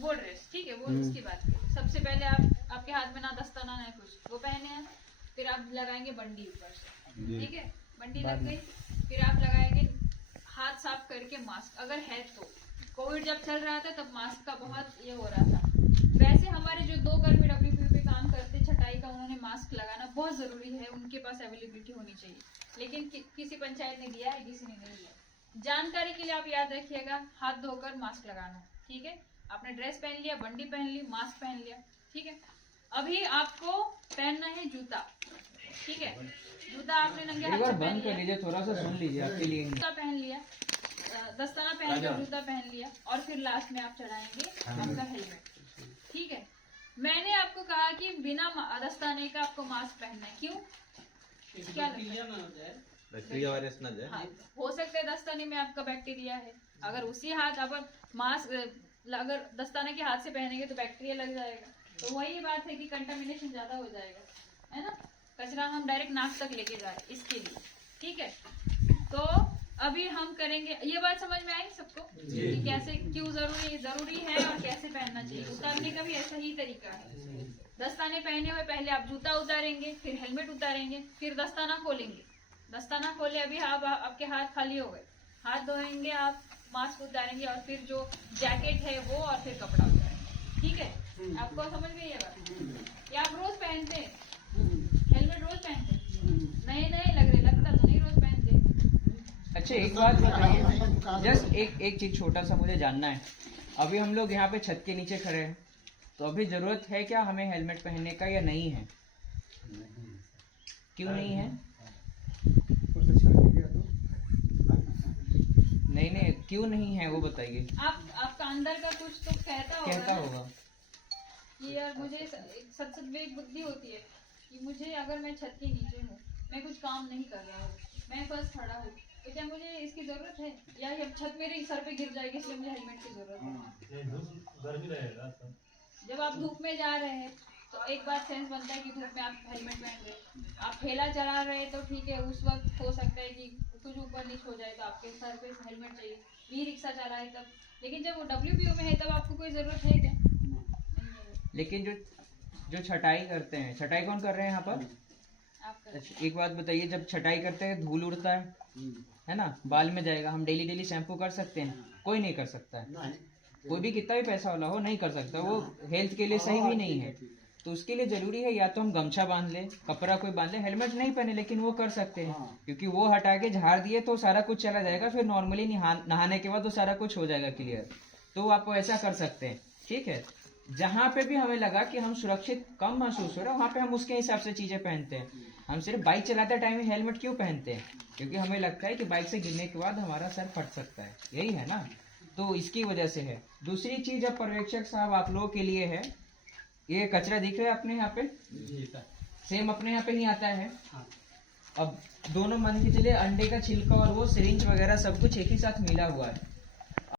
वो ड्रेस, ठीक है, वो उसकी बात है। सबसे पहले आपके हाथ में ना दस्ताना ना कुछ, वो पहने हैं, फिर आप लगाएंगे बंडी ऊपर से, ठीक है, बंडी लग गई, फिर आप लगाएंगे हाथ साफ करके मास्क, अगर है तो। कोविड जब चल रहा था तब मास्क का बहुत ये हो रहा था। वैसे हमारे जो 2 कर्मी WPO पे काम करते छटाई का, उन्होंने मास्क लगाना बहुत जरूरी है, उनके पास अवेलेबिलिटी होनी चाहिए, लेकिन किसी पंचायत ने दिया है, किसी ने नहीं दिया। जानकारी के लिए आप याद रखिएगा, हाथ धोकर मास्क लगाना, ठीक है। आपने ड्रेस पहन लिया, बंडी पहन ली, मास्क पहन लिया, ठीक है। अभी आपको पहनना है जूता, ठीक है। जूता आपने नंगे हाथ से पहन लिया, थोड़ा सा सुन लीजिए आपके लिए। जूता पहन लिया, दस्ताना पहन लिया, जूता पहन लिया, और फिर लास्ट में आप चढ़ाएंगे आपका हेलमेट, ठीक है। मैंने आपको कहा कि बिना दस्ताने का आपको मास्क पहनना है, क्यों? क्या लगता है? बैक्टीरिया वायरस ना जाए। हाँ, हो सकता है दस्ताने में आपका बैक्टीरिया है, अगर उसी हाथ आप मास्क अगर दस्ताने के हाथ से पहनेंगे तो बैक्टीरिया लग जाएगा, तो वही बात है कि कंटामिनेशन ज्यादा हो जाएगा, है ना। कचरा हम डायरेक्ट नाक तक लेके जा रहे हैं इसके लिए, ठीक है। तो अभी हम करेंगे, ये बात समझ में आई सबको कि कैसे, क्यों जरूरी है और कैसे पहनना चाहिए। उतारने का भी ऐसा ही तरीका है। दस्ताने पहने हुए पहले आप जूता उतारेंगे, फिर हेलमेट उतारेंगे, फिर दस्ताना खोलेंगे। दस्ताना खोले, अभी आप आपके हाथ खाली हो गए, हाथ धोएंगे आप, मास्क उतारेंगे, और फिर जो जैकेट है वो, और फिर कपड़ा उतारेंगे, ठीक है। आपको समझ में ये बात? ये आप रोज पहनते हैं हेलमेट, रोज पहनते हैं? नए लग रहे, लगता तो नहीं रोज पहनते। अच्छा, एक बात बताइए, जस्ट एक चीज छोटा सा मुझे जानना है। अभी हम लोग यहाँ पे छत के नीचे खड़े हैं, तो अभी जरूरत है क्या हमें हेलमेट पहनने का या नहीं है? क्यों नहीं है? नहीं, क्यों नहीं है वो बताइए। आपका अंदर का कुछ तो कहता होगा कि यार मुझे सदसद्विवेक बुद्धि होती है कि मुझे, अगर मैं छत के नीचे हूँ, मैं कुछ काम नहीं कर रहा हूँ, मैं बस खड़ा हूँ, तो क्या मुझे इसकी जरूरत है? या ये छत मेरे सर पे गिर जाएगी इसलिए मुझे हेलमेट की जरूरत है? गर्मी रहेगा। जब आप धूप में जा रहे हैं तो एक बात सेंस बनता है कि धूप में आप हेलमेट पहन रहे, आप ठेला चला रहे तो ठीक है, उस वक्त हो सकता है कि कुछ ऊपर नीचे हो जाए तो आपके सर पे हेलमेट चाहिए। ई रिक्शा चला है तब, लेकिन जब वो WPO में है तब आपको कोई जरूरत है क्या? लेकिन जो छटाई करते हैं, छटाई कौन कर रहे हैं यहाँ पर? अच्छा, एक बात बताइए, जब छटाई करते हैं धूल उड़ता है ना, बाल में जाएगा, हम डेली शैम्पू कर सकते हैं? कोई नहीं कर सकता है। कोई भी कितना भी पैसा वाला हो नहीं कर सकता, वो हेल्थ के लिए सही भी नहीं है। तो उसके लिए जरूरी है या तो हम गमछा बांध ले, कपड़ा कोई बांध ले, हेलमेट नहीं पहने लेकिन वो कर सकते हैं, क्योंकि वो हटा के झाड़ दिए तो सारा कुछ चला जाएगा, फिर नॉर्मली नहाने के बाद वो सारा कुछ हो जाएगा क्लियर। तो आप ऐसा कर सकते हैं, ठीक है। जहाँ पे भी हमें लगा कि हम सुरक्षित कम महसूस हो रहा है, वहाँ पे हम उसके हिसाब से चीजें पहनते हैं। हम सिर्फ बाइक चलाते टाइम हेलमेट क्यों पहनते हैं? क्योंकि हमें लगता है कि बाइक से गिरने के बाद हमारा सर फट सकता है, यही है ना, तो इसकी वजह से है। दूसरी चीज अब पर्यवेक्षक साहब आप लोगों के लिए है, ये कचरा दिख रहा है अपने यहाँ पे, सेम अपने यहाँ पे नहीं आता है। अब दोनों मान के चलिए, अंडे का छिलका और वो सिरिंज वगैरह सब कुछ एक ही साथ मिला हुआ है,